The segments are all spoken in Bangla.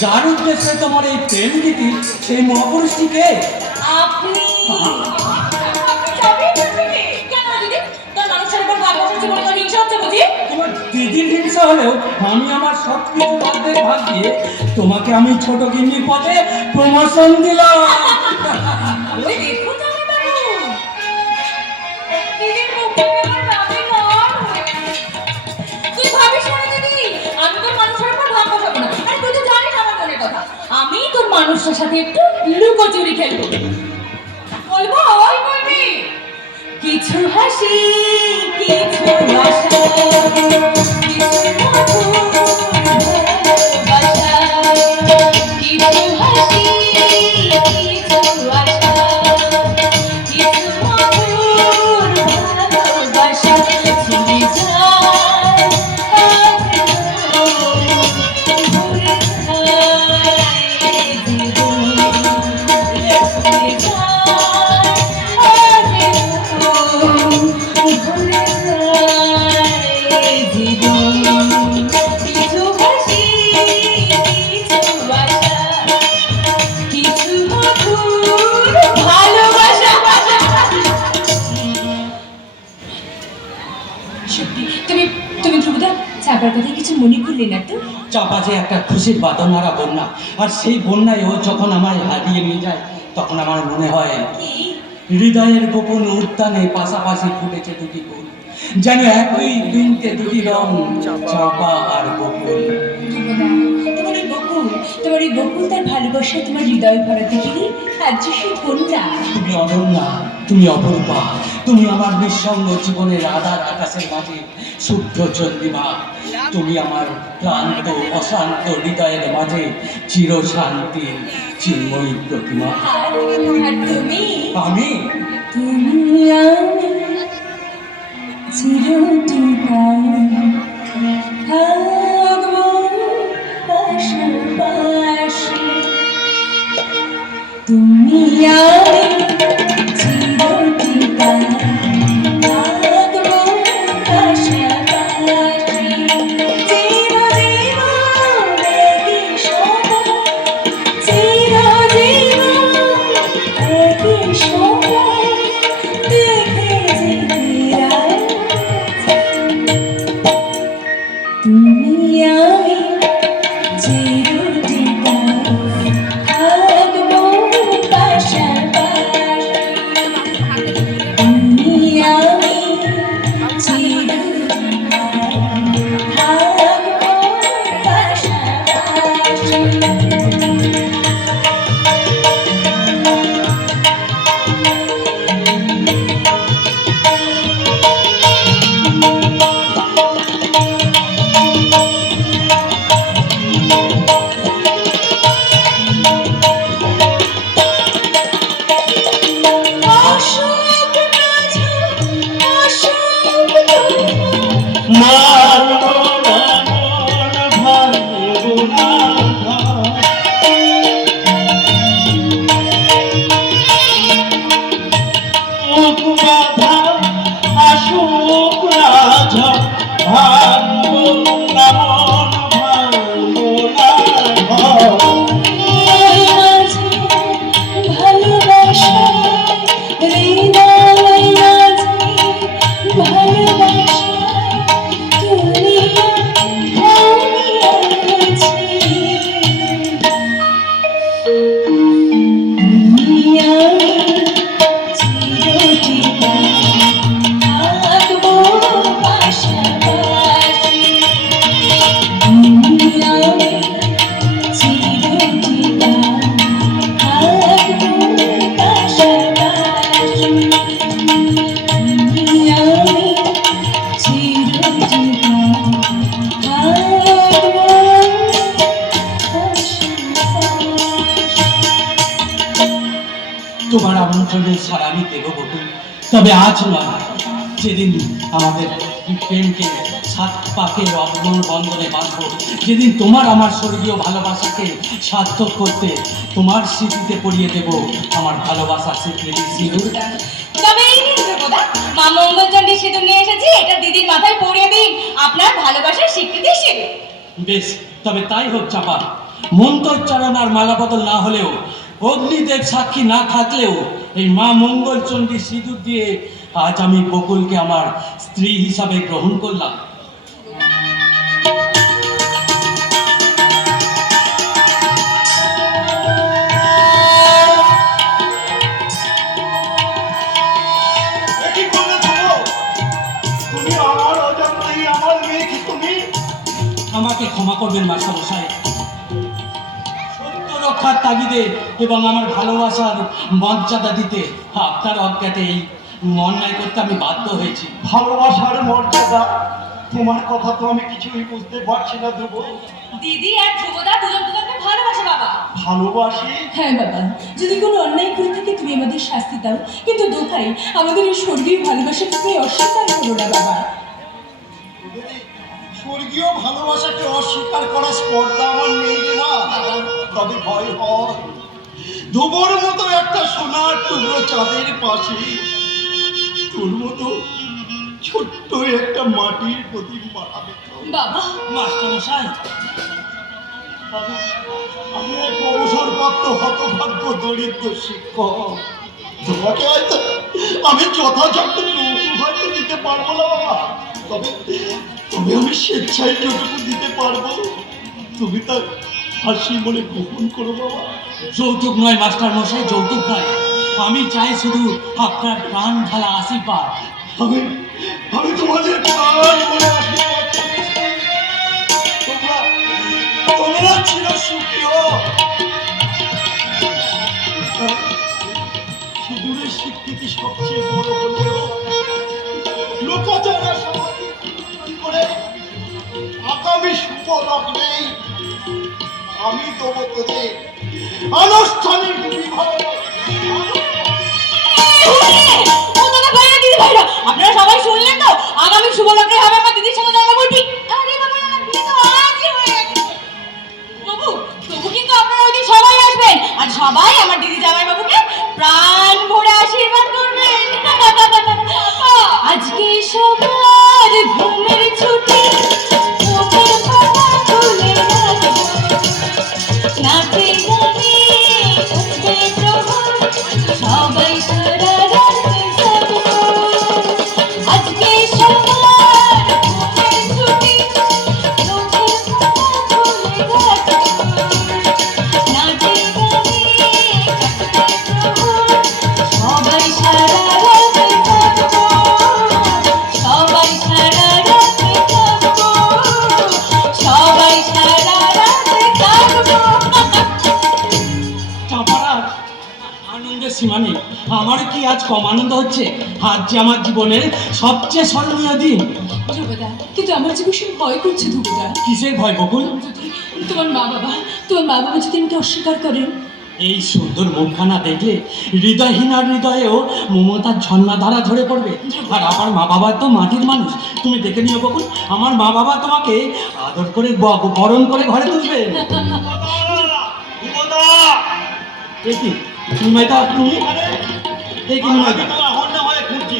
যার উদ্দেশ্যে তোমার এই প্রেম গীতি সেই মহাপুরুষটি কে? আপনি তোমার দিদির হিংসা হলেও আমি আমার সব কিছু ভাগ দিয়ে তোমাকে আমি ছোট গিন্নির পদে প্রমোশন দিলাম। আমি তোর মানুষের সাথে একটু লুকোচুরি খেলবো, বলবো ওই বলবি কিছু হাসি কিছু আশা কিছু মধুর ভালোবাসা, কিছু হাসি কিছু আশা কিছু মধুর ভালোবাসা, ছুঁয়ে যায় ভুলে যায় জীবন, ছুঁয়ে যায় ভুলে যায় জীবন, কিছু হাসি কিছু আশা কিছু মধুর ভালোবাসা। সত্যি তুমি তুমি ধ্রুবদা চাপার কথা কিছু মনে করলে না তো? চাপা যে একটা খুশির বাদনারা বন্যা, আর সেই বন্যায় ও যখন আমায় হারিয়ে নিয়ে যায় তখন আমার মনে হয় কি হৃদয়ের গোপন উদ্যানে পাশাপাশি ফুটেছে দুটি ফুল, যেন একই বৃন্তে দুটি রং, চাপা আর বকুল। তোমার এই বকুল, তোমার এই বকুল তার ভালোবাসা তোমার হৃদয় ভরা দেখিনি আজ যে সে কন্যা। তুমি অনন্যা, তুমি অপরূপা, তুমি আমার নিঃসঙ্গ জীবনের আধার আকাশের মাঝে শুদ্ধ চন্দ্রিমা, তুমি আমার ক্লান্ত অশান্ত হৃদয়ের মাঝে চিরশান্তি চিন্ময়ী প্রতিমা। আর তুমি আমি তুমি আমি চিরদিন থাকবো পাশাপাশি, তুমি আমি চিরদিন থাকবো পাশাপাশি, চিরজীবন একই সময়, চিরজীবন একই সময় দেখে যেতে রায়, তুমি আমি চিরদিন থাকবো পাশাপাশি, তুমি আমি চিরদিন থাকবো পাশাপাশি। অশোক মাঝে অশোক মারবো না মন ভাঙবো না ঘর। মুখ বাঁধা আসুক না ঝড়, ভাঙবো না মন ভাঙবো না ঘর। মাঝে ভালোবাসা হৃদয় মাঝে ভালোবাসা তুমি আমি আছি, তুমি আমি চিরদিন থাকবো পাশাপাশি, তুমি আমি চিরদিন থাকবো পাশাপাশি, তুমি আমি চিরদিন থাকবো পাশাপাশি। তোমার আমন্ত্রণে সারা আমি দেব বটু, তবে আজ নয়, যেদিন আমাদের প্রেমকে সাত পাকের অগ্ন বন্ধনে বাঁধবো, যেদিন তোমার আমার স্বর্গীয় ভালোবাসাকে সার্থক করতে তোমার স্মৃতিতে পড়িয়ে দেব আমার ভালোবাসার স্বীকৃতি সিঁদুর। তবে এই নিন ধ্রুবদা, মা মঙ্গলচণ্ডী সিঁদুর নিয়ে এসেছি, এটা দিদির মাথায় পরিয়ে দিন আপনার ভালোবাসার স্বীকৃতি হিসেবে। বেশ, তবে তাই হোক চাপা। মন্ত্রোচ্চারণ আর মালাবদল না হলেও, অগ্নিদেব সাক্ষী না থাকলেও, এই মা মঙ্গলচণ্ডী সিঁদুর দিয়ে আজ আমি বকুলকে আমার স্ত্রী হিসাবে গ্রহণ করলাম। এ কি করলে তুমি? তুমি আমার অজান্তেই আমার মেয়েকে তুমি আমাকে ক্ষমা করবেন মাস্টারমশাই। সত্য রক্ষার তাগিদে এবং আমার ভালোবাসার মর্যাদা দিতে আপনার অজ্ঞাতে এই অন্যায় করতে আমি বাধ্য হয়েছি। ভালোবাসার মর্যাদা, তোমার কথা তো আমি কিছুই বুঝতে পারছি না ধ্রুব। দিদি আর ধ্রুবদা দুজন দুজনকে ভালোবাসে বাবা। ভালোবাসি? হ্যাঁ বাবা, যদি কোনো অন্যায় করে থাকে তুমি আমাদের শাস্তি দাও, কিন্তু দোহাই আমাদের এই স্বর্গীয় ভালোবাসাকে তুমি অস্বীকার করো না বাবা। স্বর্গীয় ভালোবাসাকে অস্বীকার করার স্পর্ধা আমার নেই রে মা। তবে ভয় হয় ধ্রুবর মতো একটা সোনার টুকরো চাঁদের পাশে তোর মতো ছোট্ট একটা মাটির প্রদীপ বানাবে। বাবা মাস্টারমশাই, আমি এক অবসরপ্রাপ্ত হতভাগ্য দরিদ্র শিক্ষক। তোমাকে হয়তো আমি যথাযথ যৌতুক হয়তো দিতে পারবো না বাবা, তবে তবে আমি স্বেচ্ছায় যতটুকু দিতে পারবো তুমি তার হাসি মনে গ্রহণ করো বাবা। যৌতুক নয় মাস্টারমশাই, যৌতুক নয়। আমি চাই শুধু আপনার প্রাণ ঢালা আশীর্বাদ। আমি আমি তোমাদের প্রাণ বলে আশীর্বাদ করছি। তোমরা চির সুখী হও। সিঁদুরের স্বীকৃতি সবচেয়ে বড় হলেও লোকাচারা সমাজে করে আগামী শুভ লগ্নে আমি দেবো তোদের আনুষ্ঠানিক বিবাহ। আপনারা সবাই শুনলেন তো, আগামী শুভ লগ্নে হবে আমার দিদির সঙ্গে জন্মবর্ষী। আরে বাবা, আমার বিয়ে তো আজই হয়ে গেছে। বাবু, তবু কিন্তু আপনারা ওই দিন সবাই আসবেন, আর সবাই আমার দিদি জামাই বাবুকে প্রাণ ভরে আশীর্বাদ করবেন। আজকে সবার ঘুমের ছুটি, চোখের পাতা খুলে রাখবো, নাচে গানে উঠবে প্রহর, সবাই সারা রাত জাগবো। আজকে সবার ঘুমের ছুটি, চোখের পাতা খুলে রাখবো, নাচে গানে কাটবে প্রহর, সবাই সারা রাত জাগবো, সবাই সারা রাত জাগবো, সবাই সারা রাত জাগবো। চাপারাজ, আনন্দের সীমা নেই। আমার কি আজ কম আনন্দ হচ্ছে? আজ যে আমার জীবনের সবচেয়ে স্মরণীয় দিন। ধ্রুবদা, কিন্তু আমার যে ভীষণ ভয় করছে ধ্রুবদা। কিসের ভয় বকুল? যদি তোমার মা বাবা যদি আমাকে অস্বীকার করেন। এই সুন্দর মুখখানা দেখলে হৃদয়হীনার হৃদয়েও মমতার ঝর্ণাধারা ঝরে পড়বে। আর আমার মা বাবা তো মাটির মানুষ। তুমি দেখে নিও বকুল, আমার মা বাবা তোমাকে আদর করে বরণ করে ঘরে তুলবে। এ কি নিমাইদা, তুমি? এই কি নিমাইদা, তোমার হন্যা হয়ে খুঁজছি।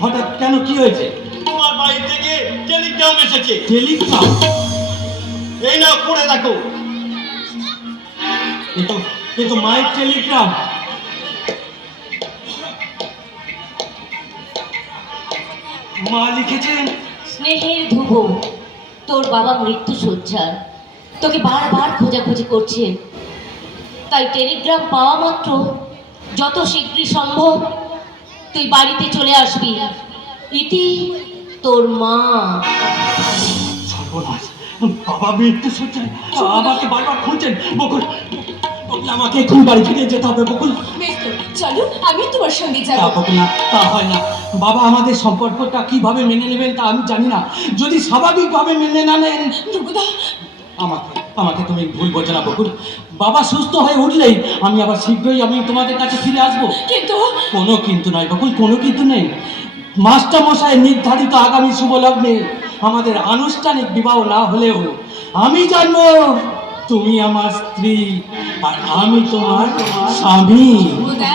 হঠাৎ কেন, কি হয়েছে? তোমার বাড়ি থেকে টেলিগ্রাম এসেছে। টেলিগ্রাম? এই না পড়ে দেখো। এ তো মায়ের টেলিগ্রাম। মা লিখেছেন, স্নেহের ধ্রুব, তোর বাবা মৃত্যু শয্যায়, তোকে বারবার খোঁজাখুঁজি করছেন। তাই টেলিগ্রাম পাওয়া মাত্র যত শীঘ্রই সম্ভব তুই বাড়িতে চলে আসবি। ইতি তোর মা। সর্বনাশ, বাবা মৃত্যু সজ্জায় আমাকে বারবার খুঁজছেন। বকুল, বকুল, আমাকে এখন বাড়ি ফিরে যেতে হবে। বকুল, বেশ তো, চলো আমি তোমার সঙ্গে তা যাবো। বকুল না, তা হয় না। বাবা আমাদের সম্পর্কটা কিভাবে মেনে নেবেন তা আমি জানি না। যদি স্বাভাবিকভাবে মেনে না নেন, ধ্রুবদা, আমাকে আমাকে তুমি ভুল বোঝো না বকুল। বাবা সুস্থ হয়ে উঠলেই আমি আবার শীঘ্রই তোমাদের কাছে ফিরে আসবো। কিন্তু কোনো কিন্তু নয় বকুল, কোনো কিন্তু নেই। মাস্টারমশাই নির্ধারিত আগামী শুভ লগ্নে আমাদের আনুষ্ঠানিক বিবাহ না হলেও আমি জানবো তুমি আমার স্ত্রী আর আমি তোমার স্বামী। ধ্রুবদা,